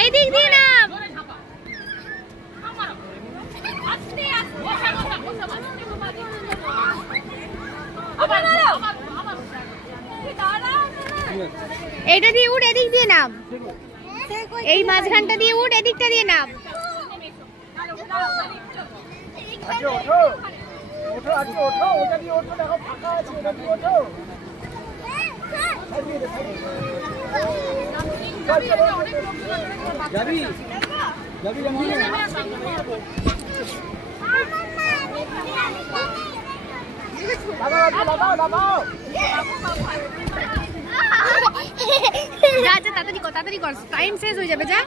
এই দিক দিয়ে নাম। এইটা দিয়ে উঠ, এদিক দিয়ে নাম। এই মাঝখানটা দিয়ে উঠ, এদিকটা দিয়ে নাম। যা যা, তাড়াতাড়ি কর, টাইম শেষ হয়ে যাবে। যা